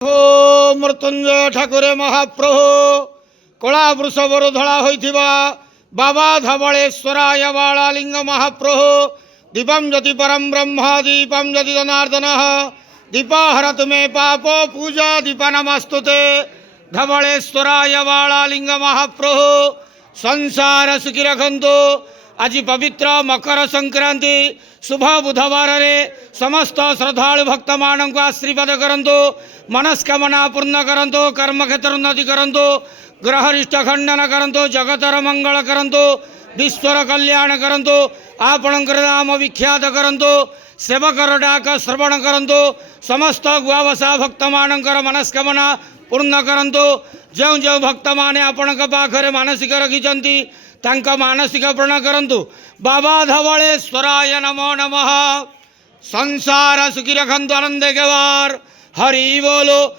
हो मृत्युंजय ठाकुरे महाप्रभु कला वृषभर धड़ा होइथिबा बाबा धवलेश्वराय बालालिंग महाप्रभु दीपम ज्योति परम ब्रह्म दीपम ज्योति जनार्दन दीपा हरतु मे पाप पूजा दीपा नमस्तुते धवलेश्वराय बालालिंग महाप्रभु संसार सुखी रखंतु। आज पवित्र मकर संक्रांति शुभ बुधवार रे समस्त श्रद्धालु भक्त मान को आशीर्वाद करंतु, मनस्कामना पूर्ण करंतु, कर्म क्षेत्र उन्नति करंतु, ग्रहरिष्ट खंडन करंतु, जगतर मंगल करंतु, विश्वर कल्याण करंतु, आपणकर नाम विख्यात करंतु, सेवकर डाक श्रवण करंतु, समस्त गुआवसा भक्त मानकर मनस्कामना पूर्ण करंतु। जो जो भक्त माने आपणक पाखरे मानसिक रखिचंती तांका मानसिक पूर्ण करंतु। बाबा धवलेश्वराय नमो नमः। संसार सुखी रखंतु, आनंद के वार हरि बोलो।